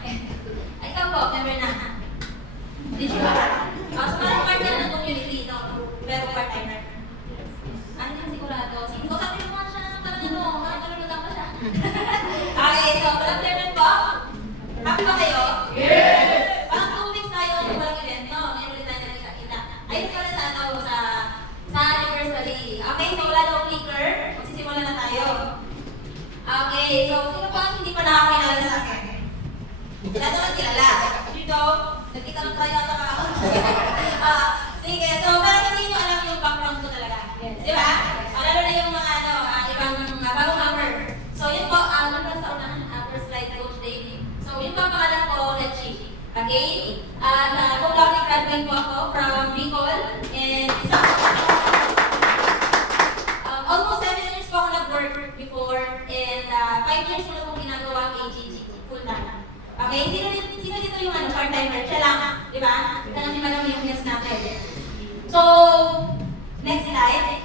Ay, ikaw po, member na. Did you ba? So parang part na ng community, no? Pero part-timer. Ano yung sigurado? So sabi mo nga siya, parang ano, parang malulugang pa siya. Okay, so walang member po. Happy ba kayo? Yes! Parang 2 weeks tayo ng walang event, no? Ngayon ulit tayo nagkakita. Ayun pala sa ano, sa anniversary. Okay, so wala daw clicker. Magsisimula na tayo. Okay, so sino pa ang hindi pa nakakilala sa akin? Wala naman kilala. Dito, nagkita lang tayo at sige, so parang hindi nyo alam yung background ko talaga. Di ba? Lalo na yung mga ano, ibang bagong hammer. So yun po, ano sa unahan, first slide, Coach Dave. So yun po ang pangalan ko, Lechi. Okay? At cum laude graduate po ako from Bicol. And almost 7 years po ako nag-work before. And 5 years ko na pong ginagawa ang AGG. Full time. Okay? Sino dito yung ano, part-timer? Siya lang. Di ba? Ito na si Madam yung guest natin. So, next slide.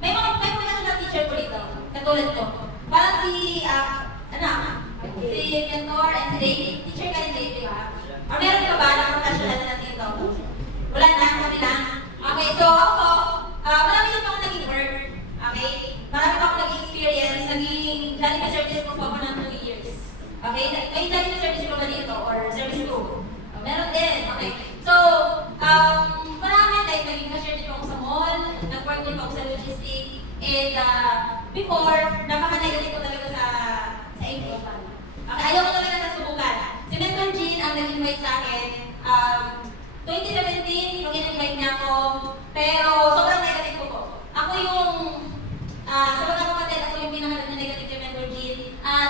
May professional teacher ko dito. Katulad ko. Parang si, si Mentor and si Dave. Teacher ka rin Dave, di ba? O meron ka ba na professional na dito? Wala na, kami lang. Okay, so ako, marami na ako naging work. Okay? Marami pa ako naging experience. Naging journey service ko po ako ng 2 years. Okay? May journey service ko ba dito? Or service ko? Meron din. Okay. So, marami. Like, naging cashier din ako sa mall. Nag-work din ako sa logistics. And before, napaka-negative ko talaga sa Global. Okay, ayaw ko talaga sa subukan. Si Mentor Jean ang nag-invite sa akin. 2017, nung in-invite niya ako. Pero sobrang negative ko po. Ako yung, sa mga kapatid, ako yung pinaka-negative kay Mentor Jean.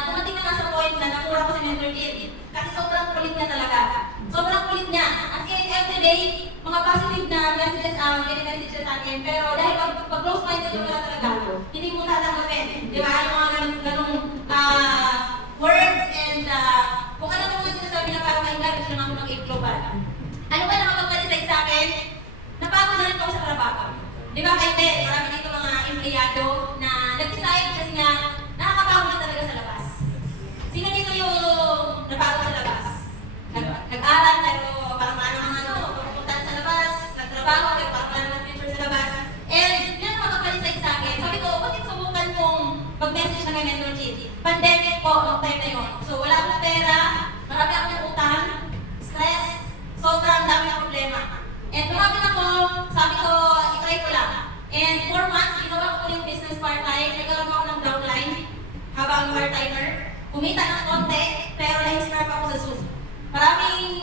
Tumating na nga sa point na namura ko si Mentor Jean. Kasi sobrang kulit niya talaga. Sobrang kulit niya. As in, everyday, mga positive na messages ang message sa akin. Pero dahil pag-close minded ko na talaga, hindi mo tatanggapin. Di ba? Yung mga ganong words and kung ano mo mga sinasabi na parang ma-encourage lang ako ng Global. Ano ba nakapagpalisay sa akin? Napagod na rin ako sa trabaho. Di ba kayo din? Marami dito mga empleyado na nag-decide kasi nga nakakapagod na talaga sa labas. Sino dito yung napagod sa labas? Nag-aral pero parang wala namang pupuntahan sa labas, nagtrabaho pero parang wala namang future sa labas. And yun ang nakapagpalisay sa akin. Sabi ko, bakit subukan kong mag-message na kay Mentor Jean? Pandemic po, noong time na yun. So wala akong pera, marami akong utang, stress, sobrang dami ang problema. And tumapit ako, sabi ko, i-try ko lang. And 4 months, ginawa ko yung business part-time, nagkaroon ako ng downline habang part-timer. Kumita ng konti, pero na-inspire pa ako sa Zoom. Maraming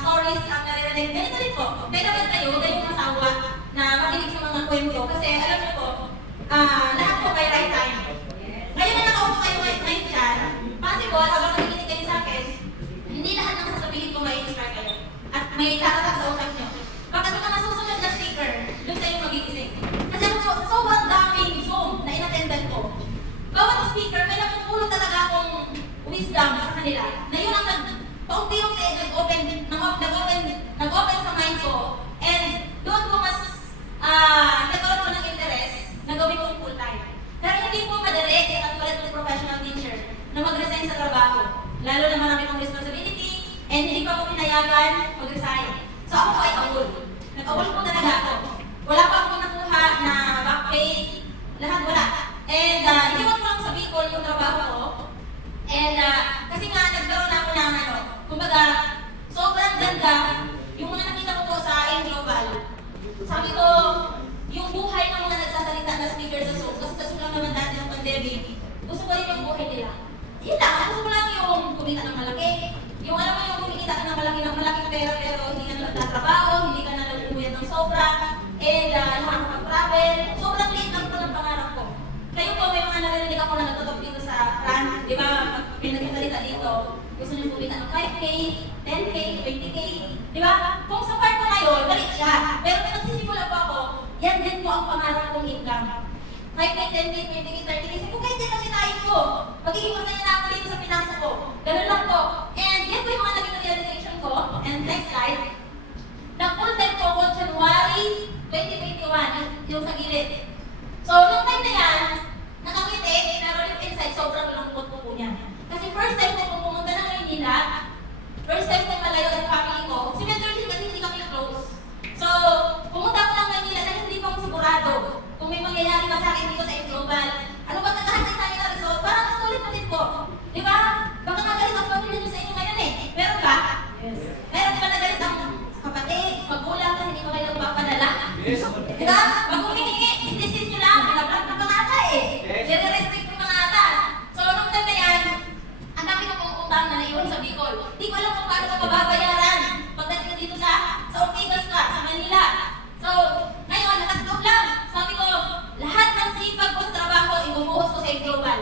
stories ang naririnig. Ganito rin po. Kaya naman kayong asawa na makinig sa mga kwento. Kasi alam niyo po, lahat po by right time. Ngayon na nakaupo kayo ngayon dyan, possible, habang nakikinig kayo sa akin, hindi lahat ng sasabihin ko may inspire kayo. At may tatatak sa utak nyo. Baka sa mga susunod na speaker, doon kayo magigising. Kasi ako sa sobrang daming Zoom na inattendan ko, bawat speaker, may napupulot talaga akong wisdom sa kanila. Na yun ang paunti-unti nag-open sa mind ko. And doon ko mas nagkaroon ko ng interest na gawin kong full-time. Pero hindi po madali sa katulad ng professional teacher na mag-resign sa trabaho. Lalo na marami kong responsibility and hindi pa ako pinayagan mag-resign. So ako po ay awol. Nag-awol po talaga ako. Wala pa akong nakuha na back pay. Lahat wala. And iniwan ko lang sa Bicol yung trabaho ko. And kasi nga nagkaroon ako ng kumbaga, sobrang ganda yung mga nakita ko po sa Global. Sabi ko, yung buhay ng mga nagsasalita na speaker sa Zoom, kasi sa Zoom lang naman dati ng pandemic, gusto ko rin yung buhay nila. Yun lang, gusto ko lang yung kumita ng malaki, yung alam mo yung kumikita ka ng malaking pera pero hindi ka na nagtatrabaho, hindi ka na nag-uwit ng sobra, and nakakapag-travel, sobrang liit lang po ng pangarap ko. Kayo po, may mga narinig ako na nagtutop dito sa France, di ba, pag nagsasalita dito, gusto niyo kumita ng 5K, 10K, 20K, di ba? Kung sa part ko ngayon, galit siya, pero kung nagsisimula po ako, yan din po ang pangarap kong income. 5K, 10K, 20K, 30K, sabi ko, kahit yan lang kinain ko. Magiging masaya na ako dito sa pinasa ko. Ganun lang po. And yan po yung mga naging realization ko. And next slide. Na-full-time ko ako January 2021, yung sa gilid. So, nung time na yan, nakangiti, pero deep inside, sobrang lungkot po niya. Kasi first time ko sa Bicol. Di ko alam kung paano ka mababayaran pagdating ka dito sa Ortigas ka, sa Manila. So, ngayon, nakastop lang. Sabi ko, lahat ng sipag ko sa trabaho, ibumuhos ko sa global.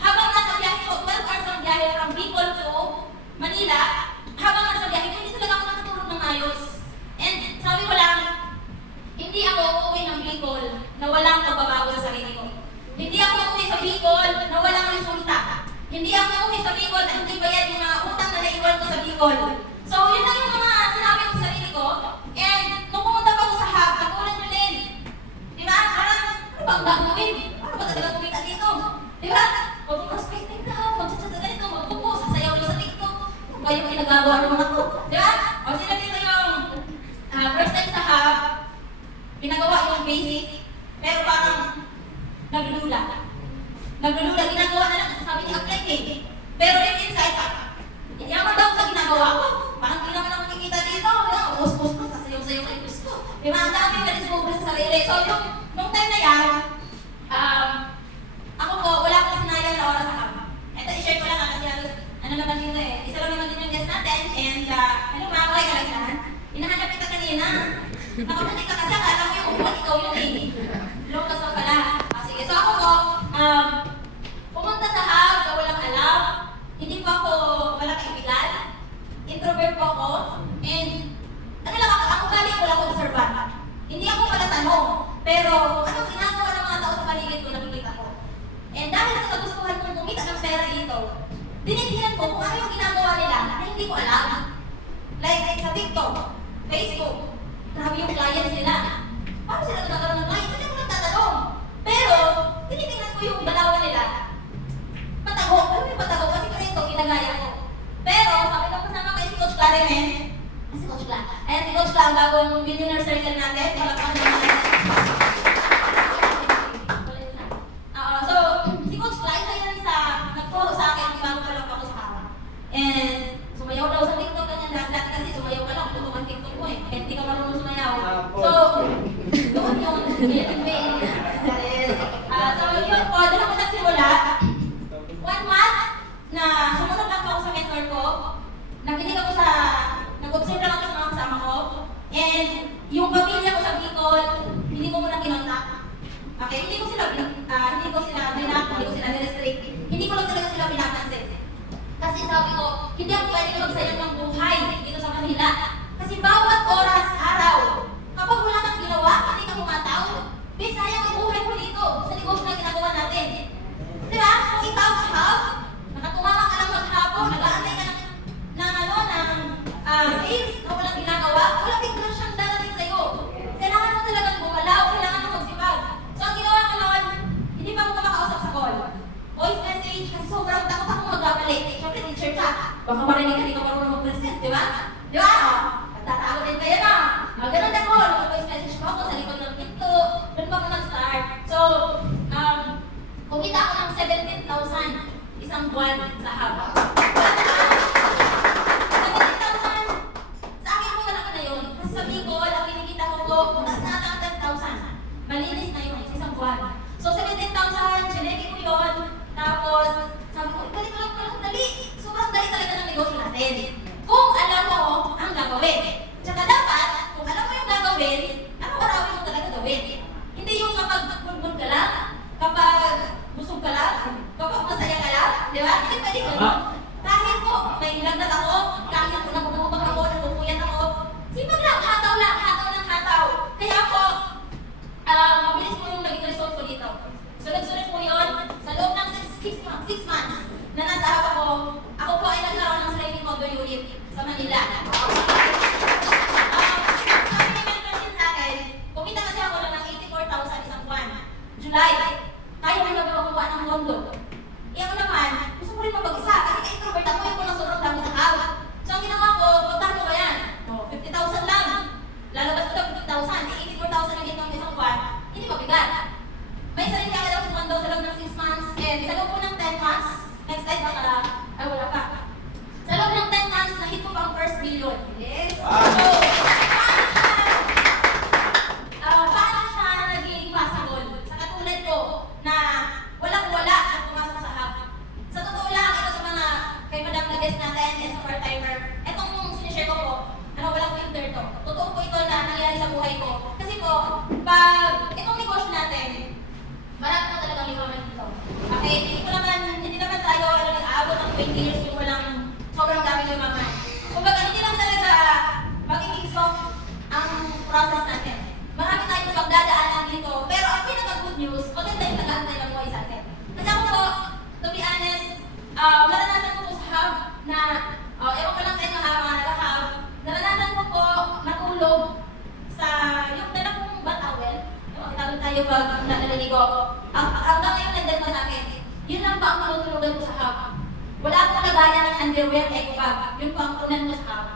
Habang nasa biyahe ko, 12 hours ang biyahe from Bicol to Manila, habang nasa biyahe ko, hindi talaga ako nakatulog ng ayos. And sabi ko lang, hindi ako uuwi ng Bicol na walang pagbabago sa sarili ko. Hindi ako uuwi sa Bicol na walang resulta. Hindi ako uuwi sa Bicol na hindi bayad yung mga utang na naiwan ko sa Bicol. So, yun lang yung mga sinabi ko sa sarili ko. And nung pumunta pa ako sa hub, katulad nyo din. Di ba? Parang, ano bang gagawin? Ano ba talaga kumita dito? Di ba? Mag-prospecting ka, mag-chat sa ganito, magpupo, sasayaw nyo sa TikTok. Ano ba yung ginagawa ng mga to? Di ba? O sila dito yung first time sa hub, pinagawa yung basic, pero parang naglulula. Naglulula, ginagawa na lang kasi sabi niya apply eh. Pero deep inside pa, hindi ako daw sa ginagawa ko. Parang hindi naman ako nakikita dito. Ubus-ubus ko, sasayaw-sayaw kay gusto. Di ba? Ang dami na discover sa sarili. So, nung time na yan, ako po, wala akong sinayang na oras sa kama. Ito, i-share ko lang kasi ano naman dito eh. Isa lang naman din yung guest natin. And, ano mga okay ka lang yan? Hinahanap kita kanina. Nakapunti ka kasi akala mo yung upuan, ikaw yun eh. Lokas ka pala. Sige, so ako po, pumunta sa hub na walang alam. Hindi po ako walang kaibigan. Introvert po ako. And, ano lang ako galing ko lang observant. Hindi ako pala tanong. Pero, anong ginagawa ng mga tao sa paligid ko, nakikita ko. And dahil sa kagustuhan kong kumita ng pera dito, tinitingnan ko kung ano yung ginagawa nila na hindi ko alam. Like sa TikTok, Facebook, grabe yung clients nila. Paano sila nagkakaroon ng clients? Hindi ako nagtatanong. Pero, tinitingnan ko yung galawan nila. Patago. Alam mo yung patago? Kasi ko rin ito, ginagaya ko. Pero, sabi ko kasama kay si Coach Clarimen, si Coach Cla. Ayan, si Coach Cla, ang bagong millionaire circle natin. Palakpan naman natin. So, si Coach Cla, isa yan sa nagturo sa akin bago pa lang ako sa kawa. And, sumayaw daw sa TikTok ganyan. Dati kasi sumayaw ka lang, tutukan TikTok mo eh. Kaya hindi ka marunong sumayaw. So, doon yun. So, yun po, doon ako nagsimula. 1 month na sumunod lang ako sa mentor ko. Nakinig ako sa, nag-observe lang ako sa mga kasama ko. And yung pamilya ko sa Bicol, hindi ko muna kinontak. Okay, hindi ko sila binack, hindi ko sila nirestrict. Hindi ko lang talaga sila pinapansin. Kasi sabi ko, hindi ako pwede magsayang ng buhay dito sa Manila. Kasi bawat oras, araw, kapag wala kang ginawa, hindi ka kumataw, sayang ang buhay mo dito sa negosyo na ginagawa natin. Di ba? Kung ikaw sa hub, nakatumawa ka lang maghapon, nag-aantay ka ng sales na walang ginagawa, wala biglang siyang darating sa'yo. Kailangan mo talagang bumalaw, kailangan mo magsipag. So ang ginawa ko noon, hindi pa ako makakausap sa call. Voice message, kasi sobrang takot ako magbabalik. Siyempre, teacher ka. Baka marinig ka, hindi ka marunong mag-present, di ba? Di ba? Nagtatago din kayo na. Ganun ako, nag-voice message pa ako sa likod ng TikTok. Doon pa ako nag-start. So, kumita ako ng 17,000 isang buwan sa hub. 17,000, sa akin po wala ko na yun. Kasi sa Bicol, ang kinikita ko po, putas na ata ang 10,000. Malinis na yun, isang buwan. So, 17,000, chineke ko yun. Tapos, sabi ko, dali ko lang dali. Sobrang dali talaga ng negosyo natin. Kung alam mo ang gagawin. Tsaka dapat, kung alam mo yung gagawin, ano marawin mo talaga gawin. Hindi yung kapag bulbul ka lang, kapag busog ka lang, kapag masaya ka lang, di ba? Hindi pwede gano'n. Kahit po, may lagnat ako, kahit po nagpupumag ako, nagpupuyat ako, sipag lang, hataw ng hataw. Kaya po, mabilis po yung naging result ko dito. Sunod-sunod po yun, sa loob ng 6 months na nasa hub ako po ay nagkaroon ng sariling condo unit. kasi hindi naman tayo nag-aabot ng 20 years kung walang sobrang dami ng mga. Kumbaga, hindi lang talaga magiging soft ang process natin. Marami tayong pagdadaanan dito, pero ang pinaka-good news, maganda yung nag-aantay ng buhay sa atin. Kasi ako po, to be honest, naranasan ko po sa hub na, ewan ko lang sa inyo ha, mga nag-hub, naranasan ko po natulog sa yung dala kong batawel. Itawag tayo pag naliligo. Hanggang ngayon nandun pa sa akin. Yun lang pa ang panutulugan ko sa hub. Wala akong nagaya ng underwear, eco bag. Yun pa ang unan ko sa hub.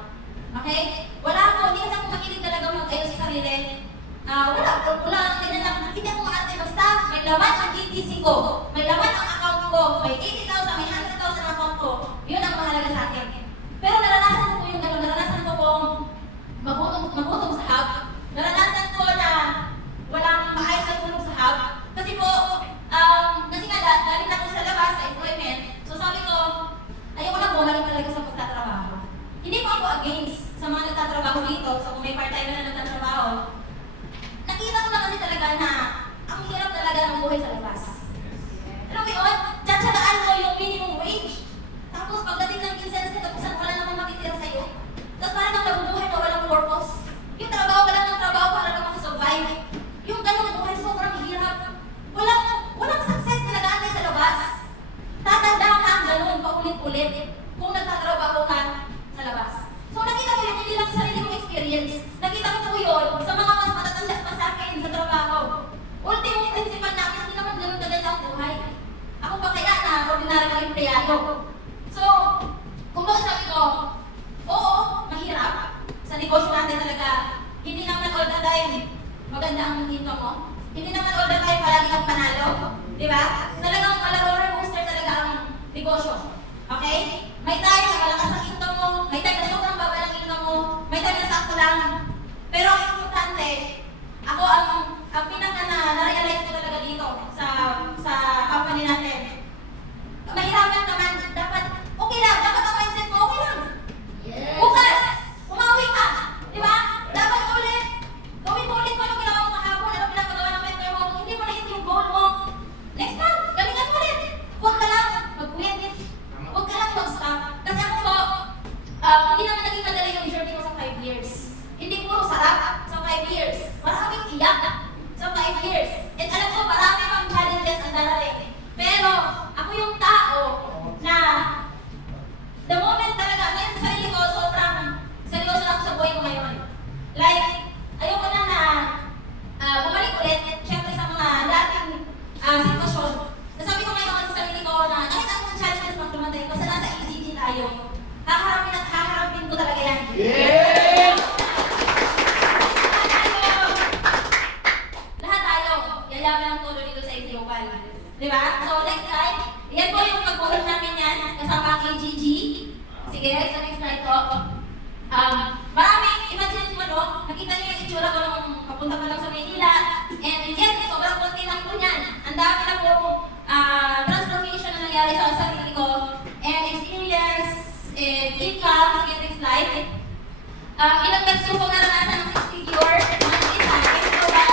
Okay? Wala ako, hindi kasi ako makinig talaga mag-ayos sa sarili. Wala ang ganyan lang. Hindi ako maarte basta may laman ang GTC ko. May laman ang account ko. May 80,000, may 100,000 ang account ko. Yun ang mahalaga sa akin. Pero naranasan ko po yung gano'n. Naranasan ko pong magutom sa hub. Naranasan ko na walang maayos na tulog sa hub. Kasi po, kasi nga galing ako sa labas, sa employment. So sabi ko, ayoko na bumalik talaga sa pagtatrabaho. Hindi po ako against sa mga nagtatrabaho dito. So kung may part-time na nagtatrabaho, nakita ko na kasi talaga na ang hirap talaga ng buhay sa labas. Alam mo yun? Tsatsagaan mo yung minimum wage. Tapos pagdating ng kinsen, katapusan wala namang makitira sa'yo. Tapos parang kang nabubuhay na walang purpose. Yung trabaho ka lang ng trabaho para lang makasurvive. Yung ganong buhay sobrang hirap. Walang success na nag-aantay sa labas. Tatanda ka ang ganun paulit-ulit kung nagtatrabaho ka sa labas. So nakita ko yun, hindi lang sa sarili kong experience. Nakita ko po yun sa mga mas matatanda pa sa akin sa trabaho. Ultimong principal namin, hindi naman ganun kaganda ang buhay. Ako pa kaya na ordinary na empleyado. So, kung bakit sabi ko, oo, mahirap. Sa negosyo natin talaga, hindi naman all the time maganda ang income mo. Hindi naman all the time palagi kang panalo. Di ba? Talagang roller coaster talaga ang negosyo. Okay? May time na malakas ang income mo, may time na sobrang baba ng income mo, may time na sakto lang. Pero ang importante, ako ang pinaka na-realize ko talaga dito sa company natin. Mahirapan naman, dapat okay lang, dapat ang mindset mo okay lang. Yes. Bukas, umawi ka. Di ba? Dapat ulit. Gawin mo ulit mo anong ginawa mo kahapon, anong pinapagawa ng mentor mo. Kung hindi mo na-hit yung goal mo, next time, galingan mo ulit. Huwag ka lang mag-quit. Huwag ka lang mag-stop. Kasi ako po, hindi naman naging madali yung journey ko sa 5 years. Hindi puro sarap sa 5 years. Maraming iyak sa 5 years. And alam ko, marami pang challenges ang darating. Pero, ako yung tao na the moment talaga, ngayon sa sarili ko, sobrang seryoso na ako sa buhay ko ngayon. Like, ayoko na bumalik ulit, syempre sa mga dating sitwasyon. Nasabi ko ngayon sa sarili ko na kahit anong challenges pang dumating, basta nasa AGG tayo, haharapin at haharapin ko talaga yan. Yes! Lahat tayo, yayaman ang tulo dito sa Global. Di ba? So next slide, yan po yung pag-work namin yan, kasama ang AGG. Sige, sa next slide po. Marami, imagine mo no, nakita niyo yung itsura ko nung papunta pa lang sa Maynila. And yan, sobrang konti lang po niyan. Ang dami na po transformation na nangyari sa sarili ko. And experience, income, sige next slide. Ilang beses ko naranasan ng 6 figure, mga isa, ito ba?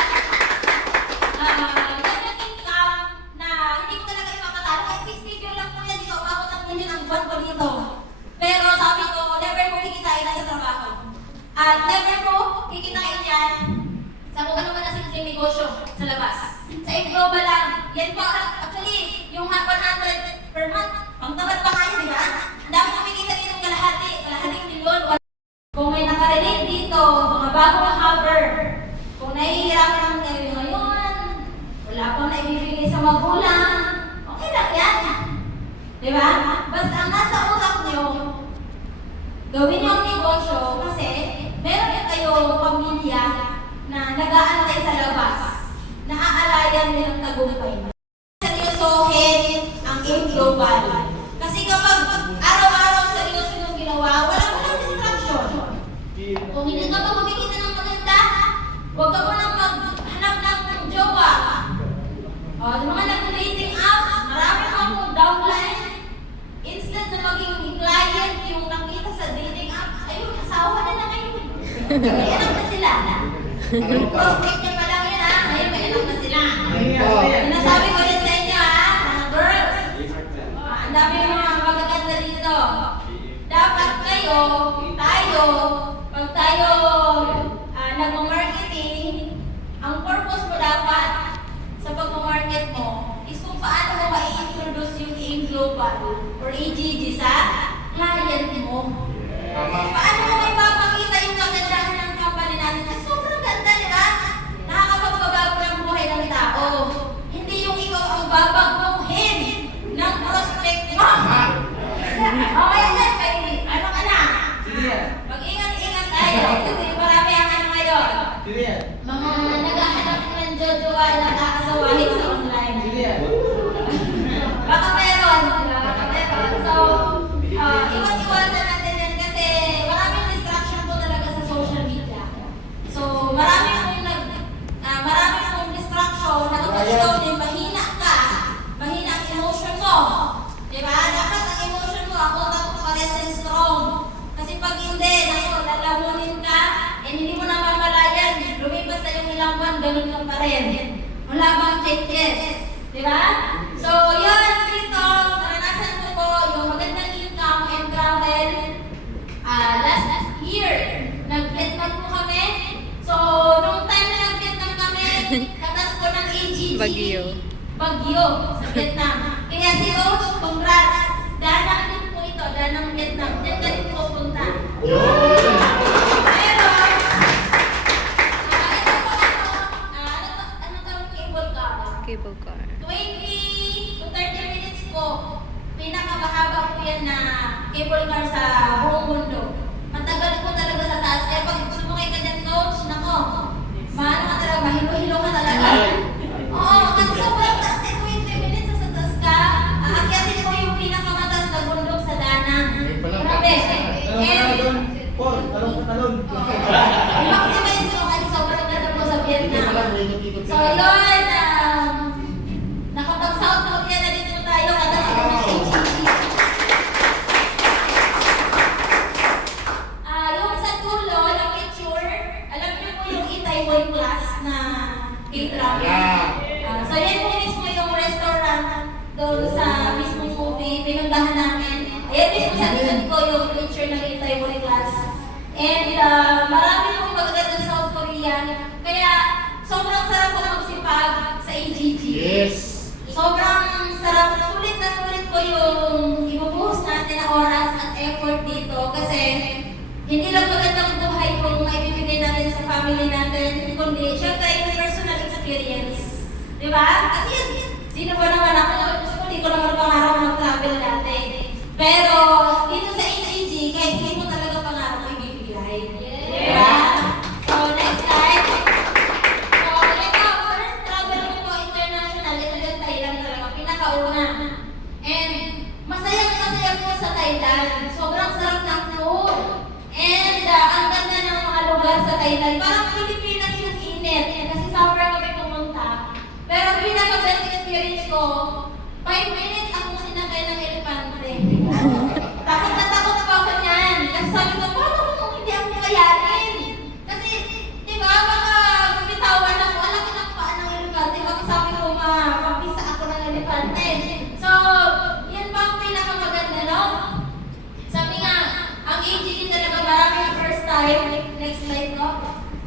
Ganyan income na hindi ko talaga ipapatalo. Kahit 6 figure lang po yan, di ko umabot ang ganyan ang buwan ko dito. Pero sabi ko, never ko kikitain na sa trabaho. At never ko kikitain yan sa kung ano man na simpleng negosyo sa labas. Sa Global lang, yan po, actually, yung 100 per month, pang tapat pa kayo, di ba? Ang dami kumikita dito kalahating milyon. Kung may nakarelate dito, mga bagong cover, kung nahihirapan kayo ngayon, wala pang naibibigay sa magulang, okay lang yan. Di ba? Basta ang nasa utak nyo, gawin nyo ang negosyo kasi meron yung kayo pamilya na nag-aantay sa labas, na aalayan nyo ng tagumpay. Seryosohin ang Global. Kasi kapag araw-araw seryoso yung ginawa, walang distraction. Kung hindi ka pa kumikita ng maganda, huwag ka mo nang maghanap ng jowa. Yung mga nag-dating apps, marami pa akong downline. Instead na maging client yung nakita sa dating apps, ayun, asawa na na kayo. May anak na sila. Prospect niya pa lang yan ha, ngayon may anak na sila. Sinasabi ko din sa inyo ha, mga girls, pag tayo nag-marketing, ang purpose mo dapat sa pag-market mo is kung paano mo ma-introduce yung AIM Global or AGG sa client mo. Paano mo may papakita yung kagandahan ng company natin? Kasi sobrang ganda, di ba? Nakakapagbabago ng buhay ng tao. Hindi yung ikaw ang babaguhin ng prospect mo. Okay na, ano ka na? Mag-ingat-ingat tayo kasi marami ang ano ngayon. Mga naghahanap ng jojowa na nakakasawahin sa online. Baka meron. So, iwas-iwasan natin yan kasi maraming distraction po talaga sa social media. So, marami pong distraction na kapag ikaw din mahina ka, mahina ang emotion mo. Diba? Dapat ang emotion mo, ako pares and strong. Kasi pag hindi, lalamunin ka, hindi mo naman malayan. Lumipas na yung ilang buwan, ganun lang pa rin. Wala bang changes. Diba? So, yun, dito, naranasan ko po yung magandang income and travel. Last year, nag-Vietnam po kami. So, nung time na nag-Vietnam kami, katas ko ng AGG. Bagyo sa Vietnam. Kaya si Coach, congrats. Danang din po ito, Danang Vietnam. Diyan ka rin po punta. Pero, ito po ano tawag cable car? Cable car. 20 to 30 minutes po. Pinakamahaba po yan na cable car sa buong mundo. Matagal po talaga sa taas. Kaya pag sumakay ka dyan, Coach, nako, maano ka talaga, mahilo-hilo ka talaga. Oo, kasi sobrang taas eh, 20 minutes sa taas ka. Aakyatin mo yung pinakamataas na bundok sa Danang. Grabe. I-maximize mo kasi sobrang ganda po sa Vietnam. So yun, nakapag-South Korea na dito tayo kada sa mga AGG. Yung sa dulo, ng picture, alam niyo po yung Itaewon class na K-drama. So yan po mismo yung restaurant doon sa mismong movie, pinuntahan namin. Ayan mismo sa likod ko yung picture ng Itaewon class. And marami pong magaganda sa South Korea. Kaya sobrang sarap po magsipag sa AGG. Yes. Sobrang sarap. Sulit po yung ibubuhos natin na oras at effort dito. Kasi hindi lang magandang buhay kung maibibigay natin sa family natin, kundi syempre yung personal experience. Diba? Kasi yan, sino ba naman ako? Hindi ko naman pangarap mag-travel dati. Pero dito sa AGG, kahit hindi mo talaga pangarap ibibigay. Diba? So next time. So ito, first travel ko po international, ito yung Thailand talaga, pinakauna. And masaya po sa Thailand. Sobrang sarap ng food. And ang ganda ng mga lugar sa Thailand. Parang Pilipinas yung init. Kasi summer kami pumunta. Pero pinaka-best experience ko, 5 minutes akong sinakay ng elepante. Takot na pa ako niyan. Kasi sabi ko, paano kung hindi ako kayanin? Kasi, di ba, baka mabitawan ako. Alam ko ng paan ng elepante. Baka sabi ko, mapisa ako ng elepante. So, yan pa ang pinakamaganda, no? Sabi nga, ang AGG talaga maraming first time. Next slide ko.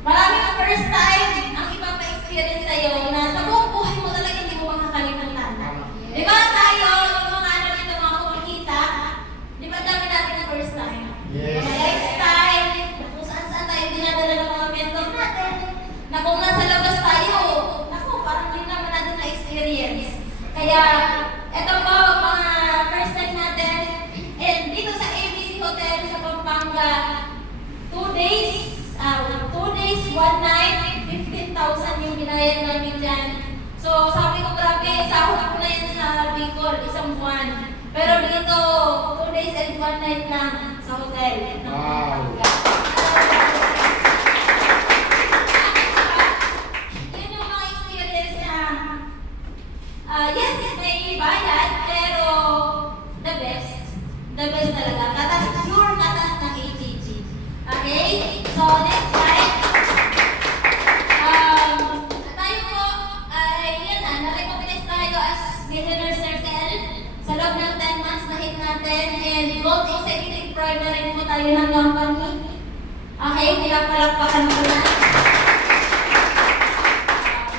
Maraming first time ang ipapa-experience sa'yo na sa buong buhay mo talaga hindi mo makakalimutan. Di ba tayo, yung mga ano dito, mga kumikita, di ba dami natin ang first time? Yes. Mga lifestyle, kung saan-saan tayo dinadala ng mga mentor natin, na kung nasa labas tayo, naku, parang yun naman natin na-experience. Kaya, eto po, mga first time natin, and dito sa ABC Hotel sa Pampanga, 2 days, 1 night, 15,000 yung binayad namin dyan. So, sabi ko, grabe, sahod ko na yan sa Bicol, isang buwan. Pero dito, 2 days and 1 night lang sa hotel. Wow. Yun yung mga experience na, yes, may bayad, pero the best. The best talaga. Pure katas ng AGG. Okay? So, next slide. Tayo po, yan na, na-recognize tayo as Millionaire Circle. Sa loob ng 10 months na hit natin, and Gold Executive Prime na rin po tayo. tayo ng company. Okay, pinapalakpakan ko na.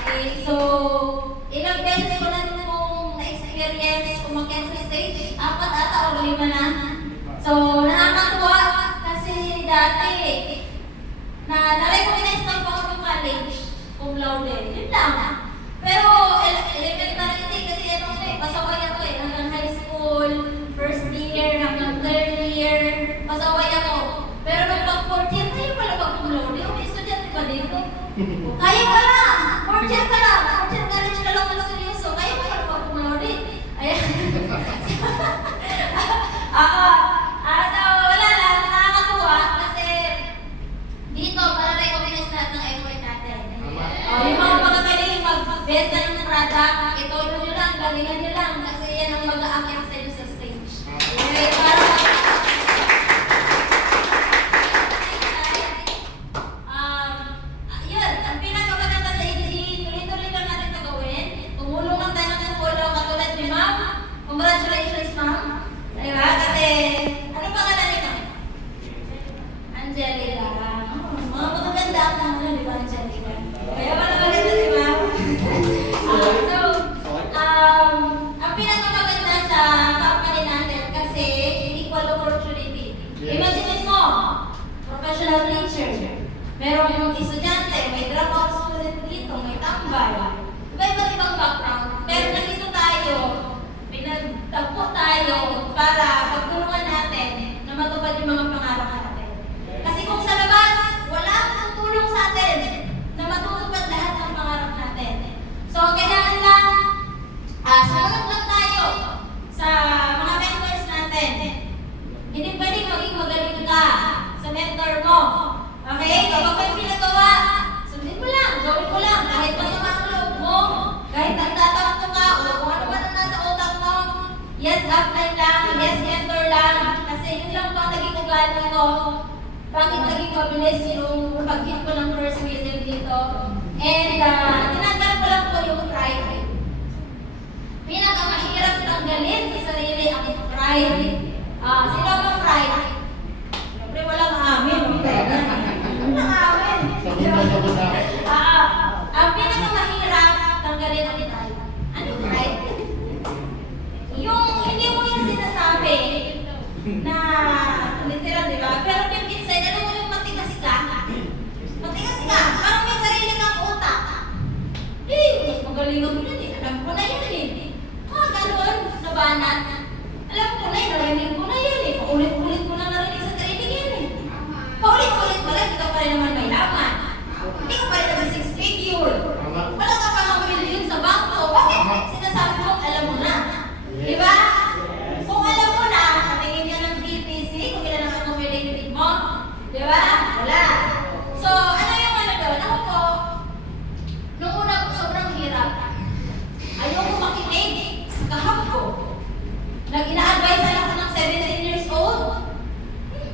Okay, so, ilang beses ko na nung na-experience umakyat sa stage. 4 ata o 5 na. So, nakakatuwa kasi dati, na-recognize lang po ako ng college, cum laude. Yun lang. Pero, elementary kasi pasaway ako hanggang high school, first year, hanggang third year, pasaway ako. Pero nung pag-4th year, kayo pala cum laude. Yung estudyante pa dito. Kaya ka lang! 4th year ka lang! 4th year college ka lang mag-seryoso. Kaya ka pala cum laude. Ayan. So wala lang, nakakatuwa kasi dito para recognize lahat ng effort natin. Yung mga magagaling magbenta ng product, ituloy nyo lang, galingan nyo lang kasi yan ang mag-aakyat sa inyo sa stage. Okay, para yun, ang pinakamaganda sa ADG, tuloy-tuloy lang natin ito gawin. Tumulong lang tayo ng tumulong katulad ni Ma'am. Congratulations, Ma'am. Diba? Kasi, ano pangalan nito? Angelica. Mga magaganda ang pangalan, di ba, Angelica? Kaya pala maganda si Ma'am. Ang pinakamaganda sa company natin kasi equal opportunity. Imagine mo, professional teacher. Meron yung estudyante, may dropout student dito, may tambay. Iba't ibang background. Pero nandito tayo, pinagtagpo tayo para pagtulungan natin na matupad yung mga pangarap natin. Kasi kung sa labas, wala ang tulong sa atin na matutupad lahat ng pangarap natin. So, kailangan lang, sumunod lang tayo sa mga mentors natin. Hindi pwedeng maging magaling ka sa mentor mo. Okay? Kapag may pinagawa, sundin mo lang, gawin mo lang, kahit masama ang loob mo, kahit nagtatampo ka, o kung ano man ang nasa utak mo, yes, upline lang, yes, mentor lang, kasi yun lang po ang naging ugali ko. Bakit naging mabilis yung pag-hit ko ng first million dito? And tinanggal ko lang po yung pride. Pinakamahirap tanggalin sa sarili ang pride. Sino ang pride? Siyempre walang amin. Walang amin. Ang pinakamahirap tanggalin ang pride. Ano pride? Yung hindi mo yung sinasabi na literal, di ba? Pero yung inside, ano mo yung matigas ka? Matigas ka. Parang may sarili kang utak. Mas magaling ako yun eh. Alam ko na yun eh. Gano'n, nabanat. Alam ko na yun, narinig ko na yun eh. Paulit-ulit ko na narinig sa training yun eh. Paulit-ulit mo lang, hindi ka pa rin naman may laman. Hindi ka pa rin naman 6 figure. Wala ka pa ng million sa bangko. Bakit? Sinasabi mo, alam mo na. Di ba? Kung alam mo na, natingin ka ng BPC, kung ilan ang accumulated mo. Di ba? Wala. So, ano yung ano doon? Ako po, nung una ko sobrang hirap. Ayoko makinig sa kahap ko. Nag-ina-advise ako ng 17 years old.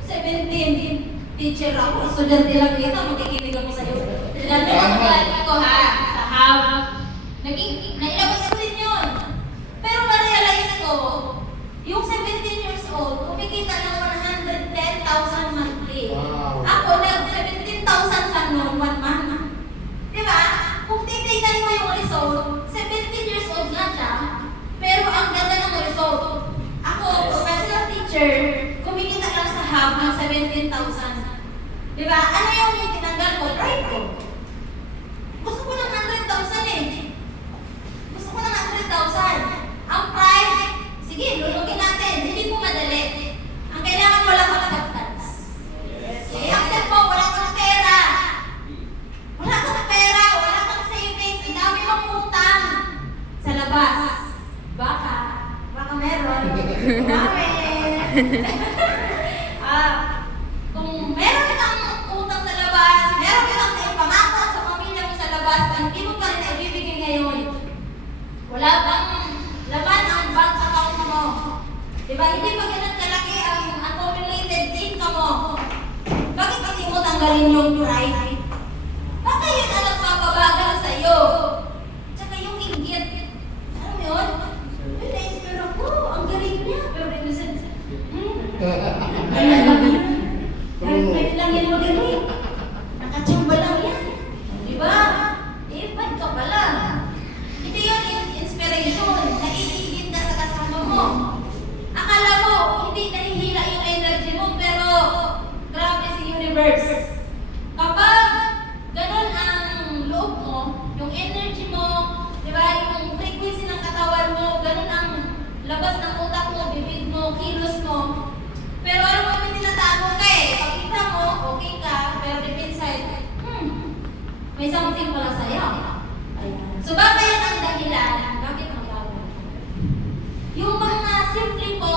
17. Teacher ako. Estudyante lang dito. Makikinig ako sa'yo. Ganito ang galing ko ha. Sa hab. Nailabas ko din yun. Pero ma-realize ko, yung 17 years old, kumikita ng 110,000 monthly. Wow. Ako, nag-17,000 pa noon, 1 month. Diba? Kung titignan mo yung result, 17 years old na siya, pero ang ganda ng result. Ako, professional teacher, kumikita lang sa hub ng 17,000. Diba? Ano yung tinanggal ko? Pride ko. Gusto ko ng 100,000 eh. Gusto ko ng 100,000. Ang pride, sige, lulugin natin. Hindi po madali. Ang kailangan wala kang acceptance. I-accept mo, wala kang pera. Wala kang pera, wala kang savings, ang dami mong utang sa labas. Baka meron. Dami. Kung meron kang utang sa labas, meron kang pangako sa pamilya mo sa labas, hindi mo pa rin naibibigay ngayon. Wala bang laman ang bank account mo? Diba, hindi pa ganun kalaki ang accumulated income mo. Bakit hindi mo tanggalin yung pride? Baka yun ang nagpapabagal sa'yo. Tsaka yung inggit. Ano yun? Na-inspire ako. Ang galing niya. Pero minsan, magaling. Nakachamba lang yan. Di ba? Eh, ba't ka pala? Hindi yun inspiration. Naiingit ka sa kasama mo. Akala mo, hindi nahihila yung energy mo, pero grabe si universe. Kapag ganun ang loob mo, yung energy mo, di ba, yung frequency ng katawan mo, ganun ang labas ng utak mo, bibig mo, kilos mo. Pero alam mo, may tinatago ka eh. Pagkita mo, okay ka, pero deep inside, may something pala sa'yo. Ayan. So baka yan ang dahilan, bakit magagawa? Yung mga simple po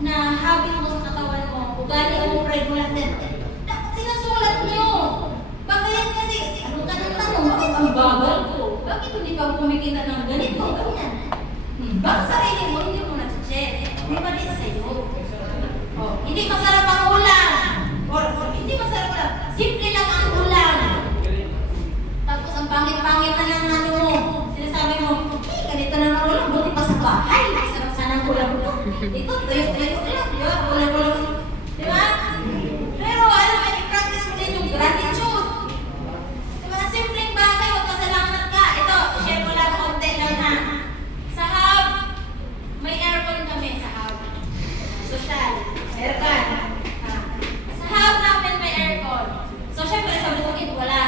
na habit mo sa katawan mo, ugali mo, pride mo lang din, dapat sinusulat nyo. Baka yan kasi, ano ka ng tanong, bakit ang bagal ko? Bakit hindi ka kumikita ng ganito, ganyan? Baka sarili mo, hindi mo na-check. Hindi ba din sa'yo? Oh, hindi masarap ang ulam. Or hindi masarap ulam. Simple lang ang ulam. Tapos ang pangit-pangit na lang ano mo. Sinasabi mo, ganito na ang ulam. Buti pa sa bahay. Sarap sana ang ulam mo. Ito, tuyo-tuyo lang. Di ba? Ulam-ulam. Di ba? Pero alam mo, i-practice mo din yung gratitude. Di ba? Simpleng bagay, magpasalamat ka. Ito, share ko lang konti lang ha. Sa hub, may aircon kami sa hub. Social. Aircon. Sa hub namin may aircon. So, syempre, sa bukid wala.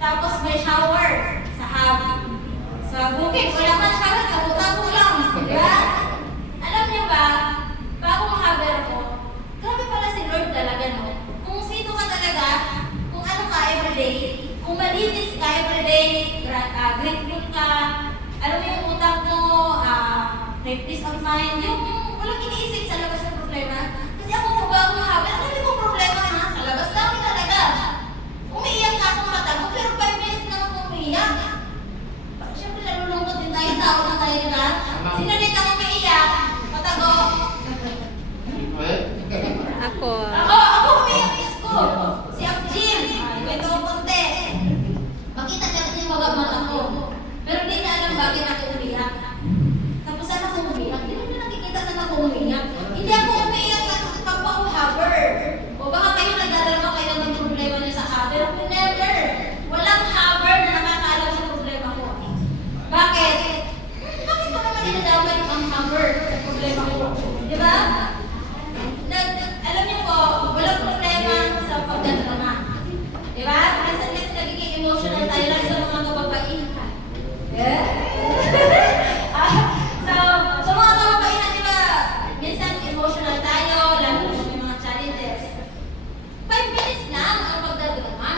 Tapos may shower sa hub. Sa bukid, wala man shower, tago-tago lang. Diba? Alam niyo ba, bago mahaber ako, grabe pala si Lord talaga, no? Kung sino ka talaga, kung ano ka everyday, kung malinis ka everyday, grateful ka, alam mo yung utak mo, may peace of mind, yung walang iniisip sa labas ng problema. Kasi ako kung bago mahaber, ang dami kong problema na sa labas, dami talaga. Umiiyak na akong matago, pero 5 minutes lang akong umiiyak. Siyempre, nalulungkot din tayo, tao na tayo, diba? Sino din ako umiiyak? Matago. Ako. Ako umiiyak, Diyos ko. Si Abjil. Kwento ko konti. Makita niya kasi yung magamat ako. Pero hindi na alam bakit ako umiiyak. Tapos saan ako umiiyak? Hindi mo nakikita saan ako umiiyak. Hindi ako umiiyak sa kapwa ko haber. O baka kayo nagdadalama kayo ng problema niyo sa haber. Never. Walang haber na nakakaalam sa problema ko. Bakit? Bakit ko naman dinadamay ang haber sa problema ko? Di ba? Alam niyo po, walang problema sa pagdadrama. Di ba? Minsan kasi nagiging emotional tayo lang sa mga kababaihan. Yeah? So mga kababaihan, di ba? Minsan emotional tayo, lalo na may mga challenges. 5 minutes lang ang pagdadrama.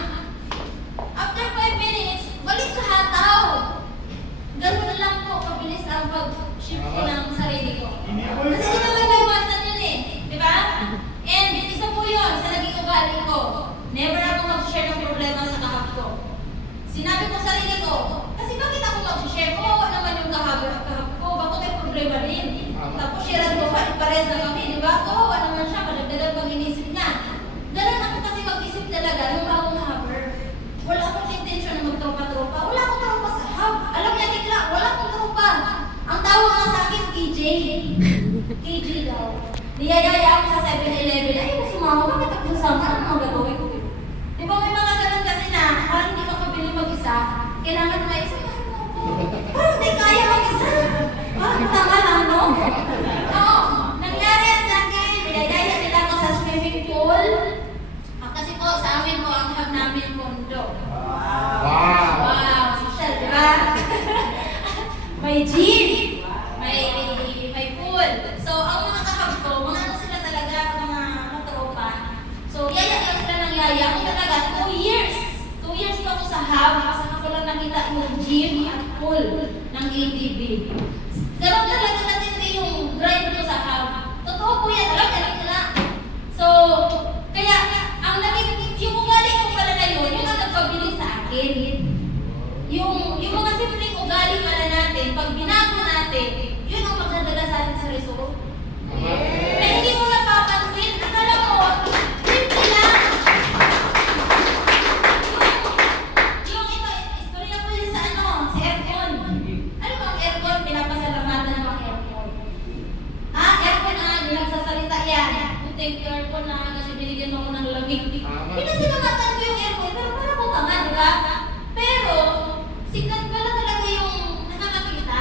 After 5 minutes, balik sa hataw. Ganun na lang po, kabilis ang pag-shift ko ng sarili ko. Kasi di naman maiwasan yun eh. Di ba? And isa po yun sa naging ugali ko. Never ako mag-share ng problema sa kahap ko. Sinabi ko sa sarili ko, kasi bakit ako mag-share? Kawawa naman yung kahap ko, baka may problema din. Tapos sharean ko pa, pares na kami, di ba? Kawawa naman siya, malagdagan pang inisip niya. Ganun ako kasi mag-isip talaga nung bagong haber. Wala akong intention na magtropa-tropa. Wala akong tropa sa hub. Alam niya, Tikla, wala akong tropa. Ang tawag nga sa akin, KJ. KJ daw. Niyayaya ako sa 7-Eleven. Ay, sumama, bakit ako sasama? Ano mga gagawin ko? Di ba may mga ganun kasi na, parang hindi makabili mag-isa, kailangan may isa. Parang hindi kaya mag-isa. Parang tama lang, no? Oo. Nangyari yan sa akin. Niyayaya nila ako sa swimming pool. Kasi po, sa amin po, ang hub namin kondo. Wow, social, di ba? May gym. May pool. So, ang mga kahab ko, mga ano sila talaga, mga tropa. So, yaya lang sila ng yaya. Ako talaga, 2 years. 2 years pa ako sa hub. Saka ko lang nakita yung gym at pool ng ATV. Ganun talaga natindi yung drive ko sa hub. Totoo po yan. Alam nila. So, kaya, ang yung ugali ko pala na yun, yung ang nagpabili sa akin. Yung mga simpleng ugali pala natin, pag binago natin, yun ang magdadala sa atin sa result. Na hindi mo napapansin, akala mo, simple lang. Yung ito, istorya ko yun sa ano, sa aircon. Ano ba ang aircon? Pinapasa nag-take aircon na kasi binigyan mo ako ng lamig. Tama. Pinasalamatan ko yung aircon, pero para ko tanga, di ba? Pero, sikat pala talaga yung nakakakita.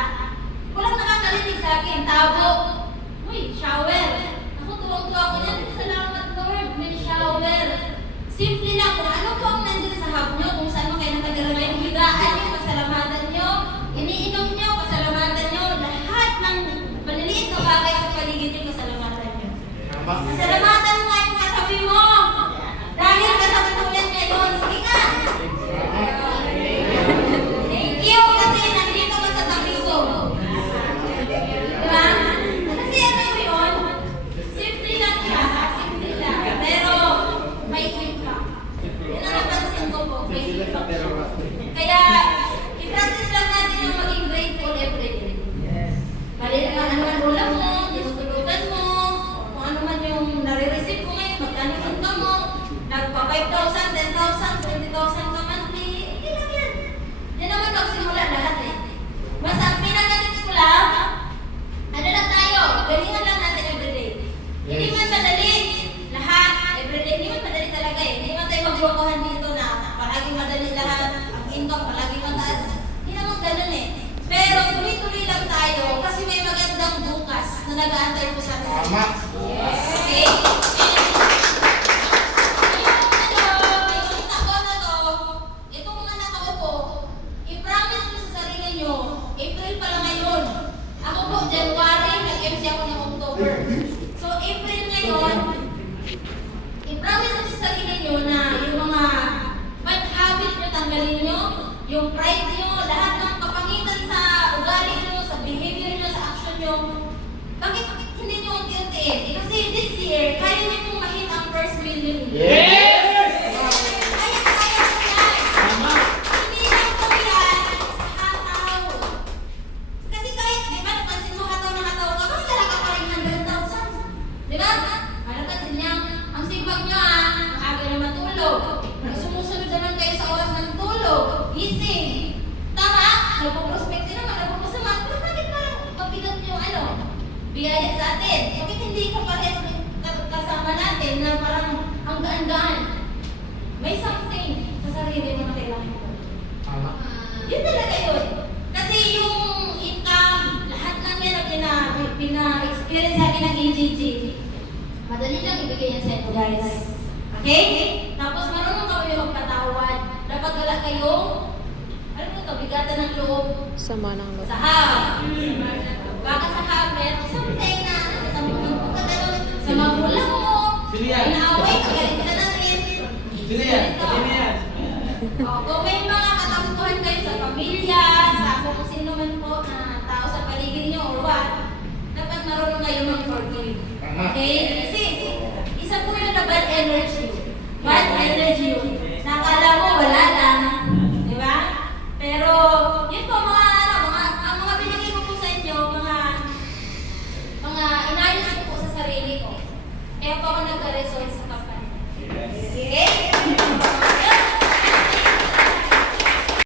Walang nakakarinig sa akin, tabo. Uy, shower. Ako tuwang-tuwa ko niyan. Salamat Lord, may shower. Simple lang kung ano po ang nandun sa hub nyo, kung saan mo kayo nakatira ngayon, higaan nyo, pasalamatan nyo, iniinom nyo, pasalamatan nyo, lahat ng maliliit na bagay sa paligid nyo, pasalamatan nyo. Tama. Pasalamatan mo nga yung katabi mo. Dahil katatulan ngayon, sige nga. Thank you kasi nandito ka sa tabi ko. Diba? Kasi ano mo yun? Simple lang siya. Simple lang. Pero may impact. Yun ang napansin ko po. May impact. Kaya i-practice lang natin yung maging grateful everyday. Maliit na ano man ulam mo, tinutulugan mo, kung ano man yung nare-receive ko ngayon, magkano yung income mo, nagpa 5,000, 10,000, 20,000 ka monthly, hindi lang yan. Yan naman magsimula lahat eh. Basta ang pinaka-tips ko lang, ano lang tayo, galingan lang natin everyday. Hindi man madali, lahat, everyday, hindi man madali talaga eh. Hindi man tayo maglokohan dito na palaging madali lahat, ang income palaging mataas. Hindi naman ganun eh. Pero tuloy-tuloy lang tayo kasi may magandang bukas na nag-aantay po sa atin. Tama. Okay? Itong mga nakaupo, i-promise mo sa sarili nyo, April pa lang ngayon. Ako po, January, nag-MC ako ng October. So, April ngayon, i-promise mo sa sarili nyo na yung mga bad habit nyo, tanggalin nyo, yung pride nyo, lahat ng kapangitan sa ugali nyo, sa behavior nyo, sa action nyo. Bakit hindi nyo unti-untiin? Kasi this year, kaya nyo pong mahit ang first million. Yes! Kaya ko yan. Tama. Hindi lang po yan sa hataw. Kasi kahit, di ba, napansin mo hataw na hataw ka, bakit talaga pa rin 100,000? Di ba? Napansin niya, ang sipag niyo ang aga na matulog. Sumusunod naman kayo sa oras ng tulog. Gising. Tama? Nagpo-prospect din naman, nagpo-prospect. Pero bakit parang mabigat yung ano? Biyaya sa atin. Bakit hindi ka parehas kasama natin na parang ang gaan-gaan? May something sa sarili mo na kailangan mo. Tama. Yun talaga yun. Kasi yung income, lahat lang yan na pina-experience sa akin ng AGG. Madali lang ibigay yan sa inyo, guys. Okay? Tapos marunong kayo magpatawad. Dapat wala kayong, alam mo, kabigatan ng loob. Sama ng loob. Sahab. Baka sahab, meron something na natamunan mo ka gano'n sa magulang mo. Sino yan? Inaaway, pagaling ka na rin. Sino yan? Sino yan? Kung may mga katampuhan kayo sa pamilya, sa kung sino man po na tao sa paligid nyo or what, dapat marunong kayo mag-forgive. Tama. Okay? Kasi isa po yun na bad energy. Bad energy yun.